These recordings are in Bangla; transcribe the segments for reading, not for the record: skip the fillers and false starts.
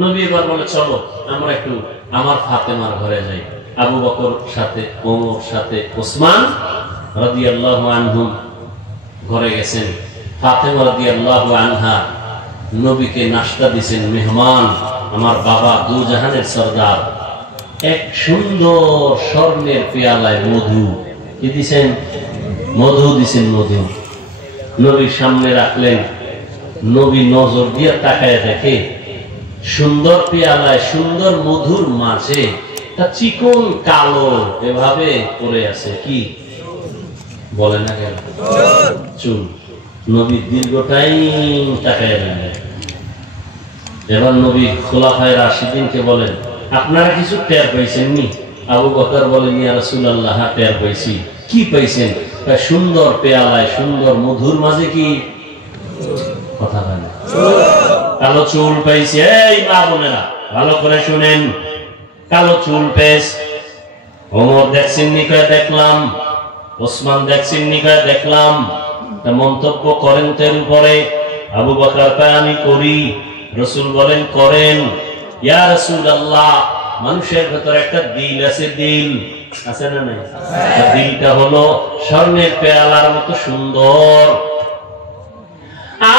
নবী এবার বলে চলো আমরা একটু আমার ফাতেমার ঘরে যাই। আবু বকর সাথে, ওমর সাথে, ওসমান রাদিয়াল্লাহু আনহুম ঘরে গেছেন। ফাতেমা রাদিয়াল্লাহু আনহা নবীকে নাস্তা দিয়েছেন। মেহমান, আমার বাবা দু জাহানের সরদার, এক সুন্দর স্বর্ণের পেয়ালায় মধু কি দিছেন? মধু দিছেন। মধু নবীর সামনে রাখলেন। নবী নজর দিয়ে তাকায় দেখে সুন্দর পেয়ালায় সুন্দর মধুর মাঝে তা চিকন কালো এভাবে পড়ে আছে। কি বলে না কেন? চুল। নবী দীর্ঘ টাইম তাকায় রাখলেন। এবার নবী খোলাফায়ে রাশিদিনকে বলেন, আপনারা কিছু টের পাইছেন নি? আবু বকর বলেন, ইয়া রাসূলুল্লাহ, টের পাইছি। কি পাইছেন? সুন্দর পেয়ালায় সুন্দর মধুর মাঝে কি কথা বলে? কালো চুল পাইছি। এই মা বোনেরা ভালো করে শুনেন, কালো চুল পেস। ওমর দেখছেন নি? কয়ে দেখলাম। ওসমান দেখছেন নি? কয়ে দেখলাম। মন্তব্য করেন তের উপরে। আবু বকর কয় আমি করি। রাসূল বলেন করেন। ইয়া রাসূলুল্লাহ, মানুষের ভেতর একটা দিল আছে। দিল আছে না নাই? দিলটা হলো স্বর্ণের পেয়ালার মতো সুন্দর,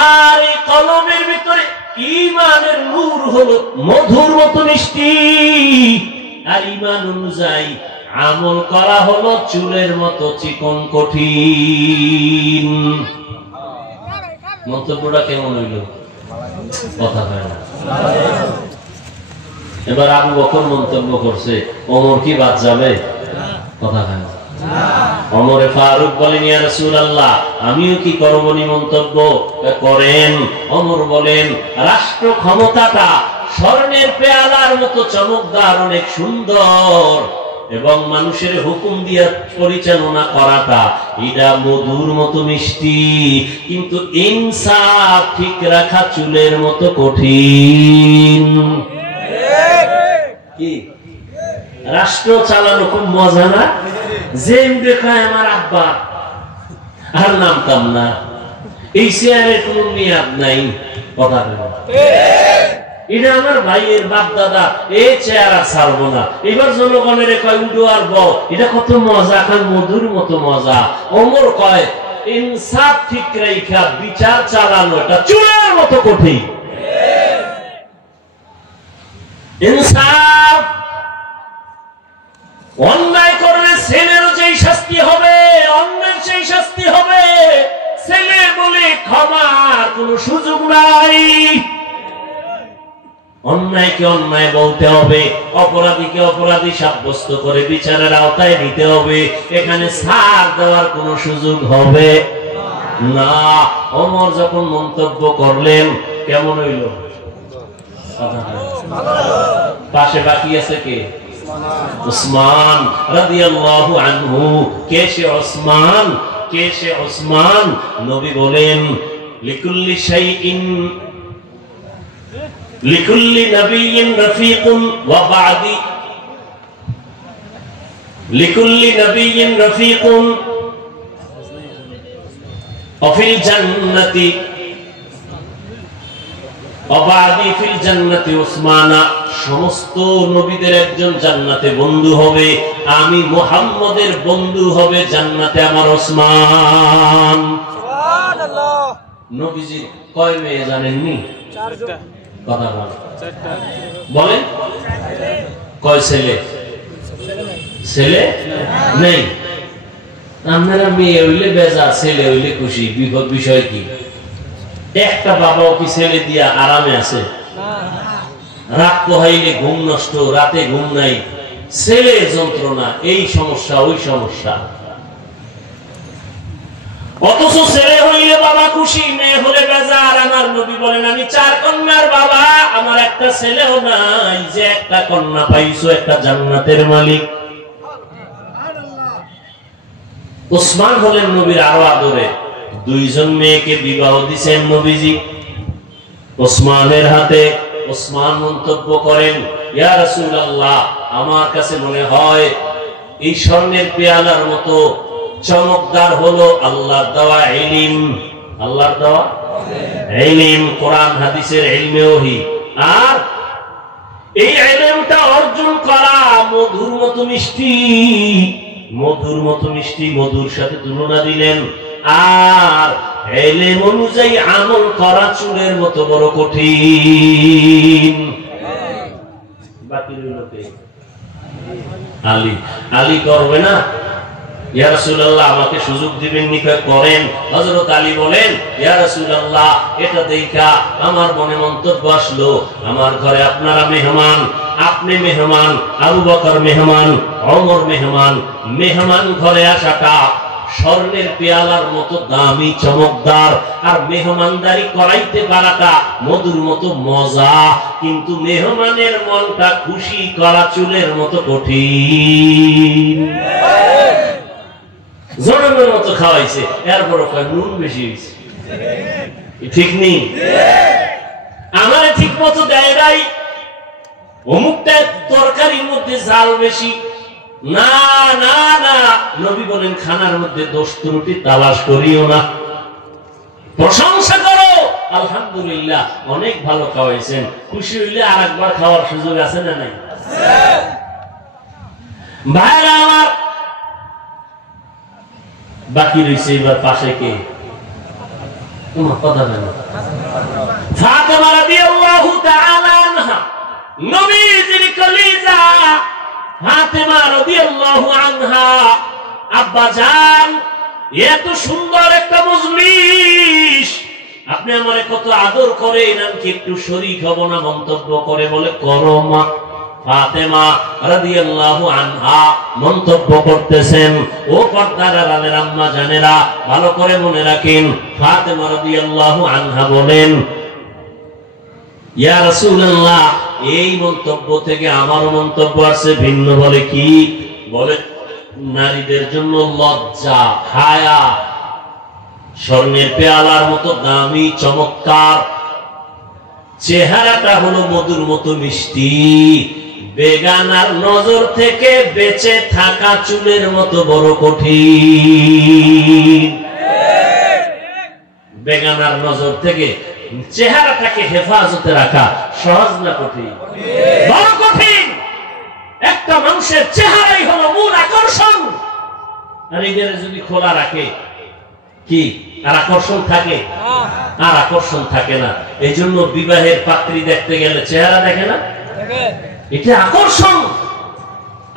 আর এই কলমের ভিতরে ঈমানের নূর হলো মধুর মতো মিষ্টি। আর ঈমান অনুযায়ী আমল করা হলো চুলের মতো চিকন কঠিন। মন্তব্যটা কেমন হইল? কথা হয় না। এবার আবু বকর মন্তব্য করছে, ওমর কি বাদ যাবে? কথা হয় না। ওমরে ফারুক বলেন, ইয়া রাসূলুল্লাহ, আমিও কি করব নি মন্তব্য? করেন। ওমর বলেন, রাষ্ট্র ক্ষমতাটা স্বর্ণের পেয়ালার মতো চমকদার, অনেক সুন্দর, এবং মানুষের হুকুম দিয়ে পরিচালনা করাটা এটা মধুর মতো মিষ্টি, কিন্তু ইনসাফ ঠিক রাখা চুলের মতো কঠিন। কি রাষ্ট্র চালানো খুব মজা না? যে দেখায় আমার আব্বা আর নামতাম না, এই চেয়ারের কোন মেয়াদ নাই। কথা এটা আমার ভাইয়ের বাপ দাদা, এই চেয়ার আর ছাড়বো না। এবার জনগণের কয় উডো আর বউ, এটা কত মজা, খান মধুর মতো মজা। ওমর কয় ইনসাফ ঠিক রাখা বিচার চালানো এটা চুলের মতো কঠিন। ইনসাফ, অন্যায় করলে ছেলেরও যেই শাস্তি হবে, অন্যের সেই শাস্তি হবে। ছেলে বলে ক্ষমার কোন সুযোগ নাই। অন্যায়কে অন্যায় বলতে হবে, অপরাধীকে অপরাধী সাব্যস্ত করে বিচারের আওতায় নিতে হবে। এখানে ছাড় দেওয়ার কোন সুযোগ হবে না। ওমর যখন মন্তব্য করলেন, কেমন হইল? পাশে বাকি আছে কে? উসমান রাদিয়াল্লাহু আনহু। কে সে উসমান? কে সে উসমান? নবী বলেন, লিকুল্লি শাইইন লিকুল্লি নাবিয়্যিন রাফীকুন ওয়া বা'দি লিকুল্লি নাবিয়্যিন রাফীকুন ওয়া ফিল জান্নাতি ওয়া বা'দি ফিল জান্নাতি উসমানা। সমস্ত নবীদের একজন জান্নাতে বন্ধু হবে, আমি মুহাম্মদের বন্ধু হবে জান্নাতে আমার ওসমান। সুবহানাল্লাহ। নবীজি কয় মেয়ে জানেননি? 4জন। কথা বলেন। কয় ছেলে? ছেলে নেই। আপনারা মেয়ে হইলে বেজা, ছেলে হইলে খুশি। বিপদ বিষয় কি? একটা বাবাও কি ছেলে দিয়া আরামে আছে? রাত পোহাইলে ঘুম নষ্ট, রাতে ঘুম নাই, ছেলে যন্ত্রণা, এই সমস্যা ওই সমস্যা। অথচ ছেলে হইলে বাবা খুশি, মেয়ে হলে বেজার। আমার নবী বলেন, আমি 4 কন্যার বাবা, আমার একটা ছেলেও নাই। যে একটা কন্যা পাইছো, একটা জান্নাতের মালিক। উসমান হলেন নবীর আরো আদরে। 2 জন মেয়েকে বিবাহ দিচ্ছেন নবীজি উসমানের হাতে। উসমান মন্তব্য করেন, ইয়া রাসূলুল্লাহ, আমার কাছে মনে হয় এই স্বর্ণের পেয়ালার মতো চমকদার হলো আল্লাহর দেওয়া ইলম। আল্লাহর দেওয়া ইলম, কোরআন হাদিসের ইলমে ওহী। আর অর্জন করা মধুর মতো মিষ্টি, মধুর মতো মিষ্টি, মধুর সাথে তুলনা দিলেন। আর ইলম অনুযায়ী আমল করা চুলের মতো বড় কঠিন। বাকি রইল কে? আলী। আলী করবে না? ইয়া রাসূলুল্লাহ আমাকে সুযোগ দিবেন নি? করেন। হযরত আলী বলেন, ইয়া রাসূলুল্লাহ এটা দেখা আমার মনে মন্তব্য আসলো, আমার ঘরে আপনারা মেহমান, আপনি মেহমান, আবু বকর মেহমান, ওমর মেহমান। মেহমান ঘরে আসাটা স্বর্ণের পেয়ালার মতো দামি, চমকদার, আর মেহমানদারি করাইতে পারাটা মধুর মতো মজা। কিন্তু মেহমানের মনটা খুশি করা চুলের মতো কঠিন। জনমের মতো খাওয়াইছে, এরপর নুন বেশি হয়েছে, ঠিক নেই। আমার ঠিক মতো দেয় নাই, অমুকটা তরকারির মধ্যে ঝাল বেশি। না না না, নবী বলেন খানার মধ্যে দোষ ত্রুটি তালাশ করিও না, প্রশংসা করো, আলহামদুলিল্লাহ অনেক ভালো খাওয়াইছেন। খুশি হইলে আর একবার খাওয়ার সুযোগ আছে না নাই? ভাইরা আমার, বাকি রয়েছে এবার পাশে কে? তোমার কথা বলো। ফাতেমা রাদিয়াল্লাহু তাআলা আনহা, নবীজির কলিজা ফাতেমা রাদিয়াল্লাহু আনহা। আব্বা জান, এত সুন্দর একটা মজলিস, আপনি আমারে কত আদর করেন, আমি কি একটু শরীক হব না? মন্তব্য করে বলে, করো মা। ফাতেমা রাদিয়াল্লাহু আনহা মন্তব্য করতেছেন। ও পর্দার আড়ালের আম্মা জানেরা, ভালো করে মনে রাখেন। ফাতেমা রাদিয়াল্লাহু আনহা বলেন, ইয়া রাসূলুল্লাহ এই মন্তব্য থেকে আমারও মন্তব্য আছে ভিন্ন। বলে কি? বলে নারীদের জন্য লজ্জা, হায়া স্বর্ণের পেয়ালার মতো দামি, চমৎকার, চেহারাটা হলো মধুর মতো মিষ্টি, বেগানার নজর থেকে বেঁচে থাকা চুলের মতো বড় কঠিন। বেগানার নজর থেকে চেহারাটাকে হেফাজতে রাখা সহজ না কঠিন? বড় কঠিন। একটা মানুষের চেহারাই হলো মূল আকর্ষণ, আর এদের যদি খোলা রাখে কি আর আকর্ষণ থাকে? আর আকর্ষণ থাকে না। এই জন্য বিবাহের পাত্রী দেখতে গেলে চেহারা দেখে না, এটা আকর্ষণ।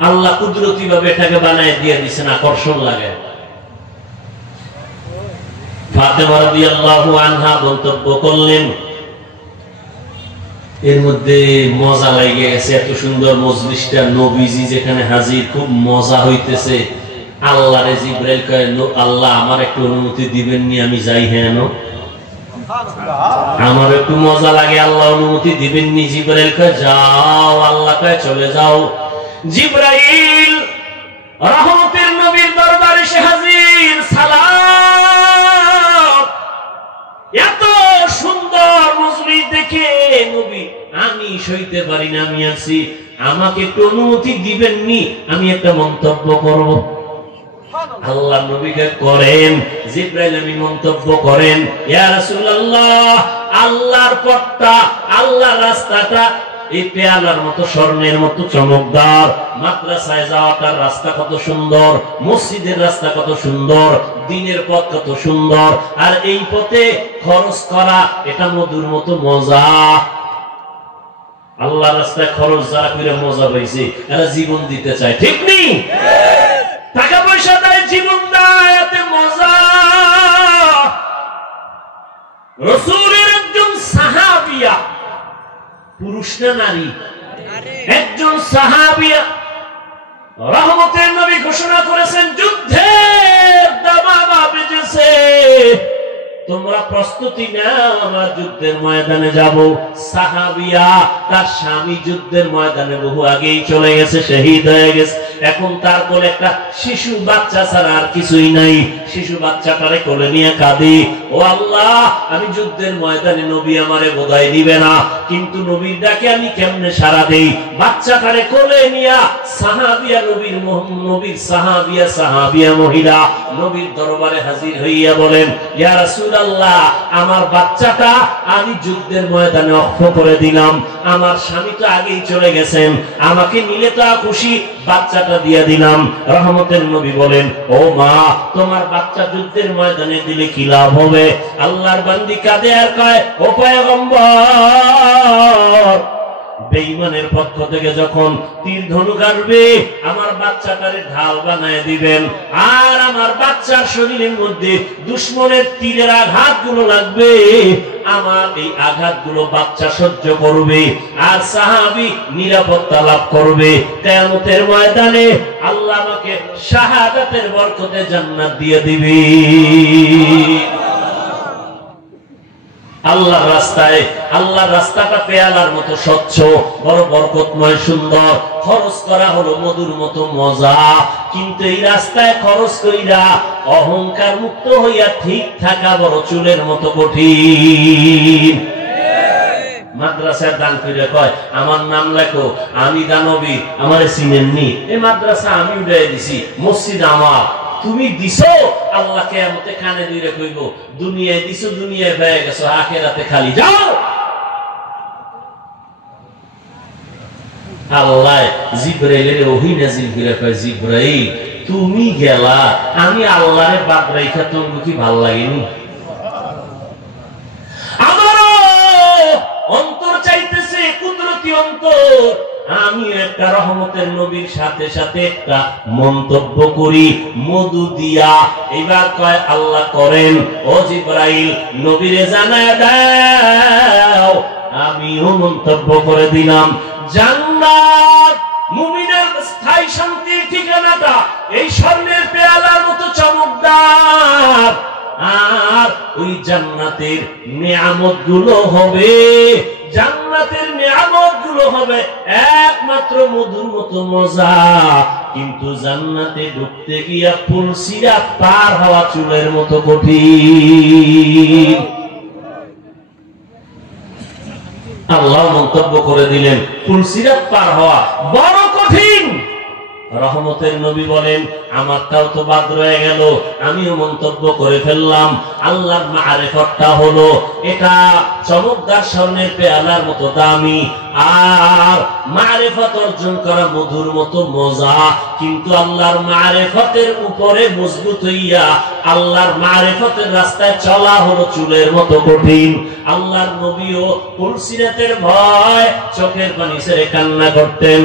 আল্লাহ কুদরতি ভাবে এটাকে বানায় দিয়ে দিচ্ছেন, আকর্ষণ লাগে। ফাতেমা রাদিয়াল্লাহু আনহা মন্তব্য করলেন, এর মধ্যে মজা লাগে গেছে, এত সুন্দর মজলিসটা, নবীজি যেখানে হাজির, খুব মজা হইতেছে। আল্লাহরে জিবরাইল কয়, আল্লাহ আমার একটু অনুমতি দিবেন নি, আমি যাই? হ্যাঁ, আমার একটু মজা লাগে, আল্লাহ অনুমতি দিবেন নি? জিবরাইল কয়, যাও। আল্লাহ কয়, চলে যাও। জিবরাইল রহমতের নবীর দরবারে এসে হাজির, সালাম। এত সুন্দর মজলিস দেখে নবী, আমি সইতে পারি না, আমি আছি, আমাকে একটু অনুমতি দিবেন নি, আমি একটা মন্তব্য করব। আল্লাহ নবীকে করেন। জিবরাইল আমিন মন্তব্য করেন, ইয়া রাসূলুল্লাহ আল্লাহর পথটা, আল্লাহর রাস্তাটা এই পেয়ালার মতো, স্বর্ণের মতো চমকদার। মাদ্রাসায় যাওয়াটার রাস্তা কত সুন্দর, মসজিদের রাস্তা কত সুন্দর, দিনের পথ কত সুন্দর, আর এই পথে খরচ করা এটা মধুর মতো মজা। আল্লাহ রাস্তায় খরচ যারা করে মজা পাইছে, এরা জীবন দিতে চায়, ঠিক নেই? টাকা পয়সা দেয়, জীবন দেয়, এতে মজা। রাসূলের একজন সাহাবিয়া, পুরুষ না নারী? একজন সাহাবিয়া, রহমতের নবী ঘোষণা করেছেন, যুদ্ধের দামামা বেজেছে, তোমরা প্রস্তুতি নাও, আমরা যুদ্ধের ময়দানে যাব। সাহাবিয়া, তার স্বামী যুদ্ধের ময়দানে বহু আগেই চলে গেছে, শহীদ হয়ে গেছে। এখন তারপর একটা শিশু বাচ্চা ছাড়া আর কিছুই নাই। শিশু বাচ্চাটারে কোলে নিয়ে কাঁদে, ও আল্লাহ, আমি যুদ্ধের ময়দানে নবী আমারে বোধহয় দিবে না, কিন্তু নবীর ডাকে আমি কেমনে সাড়া দেই? বাচ্চাটারে কোলে নিয়া সাহাবিয়া নবীর সাহাবিয়া মহিলা নবীর দরবারে হাজির হইয়া বলেন, ইয়া রাসূলুল্লাহ, আমার বাচ্চাটা আমি যুদ্ধের ময়দানে অক্ষ করে দিলাম, আমার স্বামী তো আগেই চলে গেছেন, আমাকে নিলে তো খুশি, বাচ্চাটা দিয়ে দিলাম। রহমতের নবী বলেন, ও মা, তোমার বাচ্চা যুদ্ধের ময়দানে দিলে কি লাভ হবে? আল্লাহর বান্দি কাঁদে আর কয়, ও পয়গম্বর, বেঈমানের পক্ষ থেকে যখন তীর ধনুক আসবে আমার বাচ্চাটারে ঢাল বানায় দিবেন, আর আমার বাচ্চার শরীরের মধ্যে দুশমনের তীরের আঘাতগুলো লাগবে, আমার এই আঘাতগুলো বাচ্চা সহ্য করবে আর সাহাবী নিরাপত্তা লাভ করবে। কিয়ামতের ময়দানে আল্লাহ আমাকে শাহাদাতের বরকতে জান্নাত দিয়ে দিবে। আল্লাহর রাস্তায়, আল্লাহর রাস্তাটা পেয়ালার মতো স্বচ্ছ, বড় বরকতময়, সুন্দর, খরচ করা হলো মধুর মতো মজা, কিন্তু এই রাস্তায় খরচ কইরা অহংকার মুক্ত হইয়া ঠিক থাকা বড় চুলের মতো কঠিন। মাদ্রাসার দান করে কয়, আমার নাম লেখো, আমি দানবী, আমারে চিনেননি, এই মাদ্রাসা আমি উড়াই দিছি, মসজিদ আমার, তুমি দিছো, আল্লাহ কিয়ামতে কানে ধরে কইব, দুনিয়ায় দিছো, দুনিয়ায় পেয়ে গেছো, আখিরাতে খালি যাও। আল্লাহ জিবরাইলের ওহী নাযিল করে কয়, জিবরাইল, তুমি গেলা, আমি আল্লাহরে বাদ রাইখা তোমার কি ভাল লাগেনি? আমারও অন্তর চাইতেছে, কুদরতি অন্তর, আমি একটা রহমতের নবীর সাথে সাথে একটা মন্তব্য করি মধু দিয়া। এবার কয়, আল্লাহ করেন। ও জিবরাইল, নবীরে জানায় দাও। আমিও মন্তব্য করে দিলাম, জান্নাত মুমিনের স্থায়ী শান্তির ঠিকানাটা এই স্বর্ণের পেয়ালার মতো চমকদার, আর ওই জান্নাতের নিয়ামত গুলো হবে, জান্নাতের নিয়ামত গুলো হবে একমাত্র মধুর মতো মজা, কিন্তু জান্নাতে ঢুকতে গিয়া ফুলসিরা পার হওয়া চুলের মতো কঠিন। আল্লাহ মন্তব্য করে দিলেন, ফুলসিরাত পার হওয়া বড় কঠিন। রহমতের নবী বলেন, আমারটাও তো বাদ রয়ে গেল, আমিও মন্তব্য করে ফেললাম। আল্লাহর মারিফতটা হলো এটা চমকদার স্বর্ণের পেয়ালার মতো দামি, আর মারিফত অর্জন করা মধুর মতো মজা, কিন্তু আল্লাহর মারিফতের উপরে মজবুত হইয়া আল্লাহর মারিফতের রাস্তায় চলা হলো চুলের মতো কঠিন। আল্লাহর নবীও ফুলসিরাতের ভয় চোখের পানি ছেড়ে কান্না করতেন।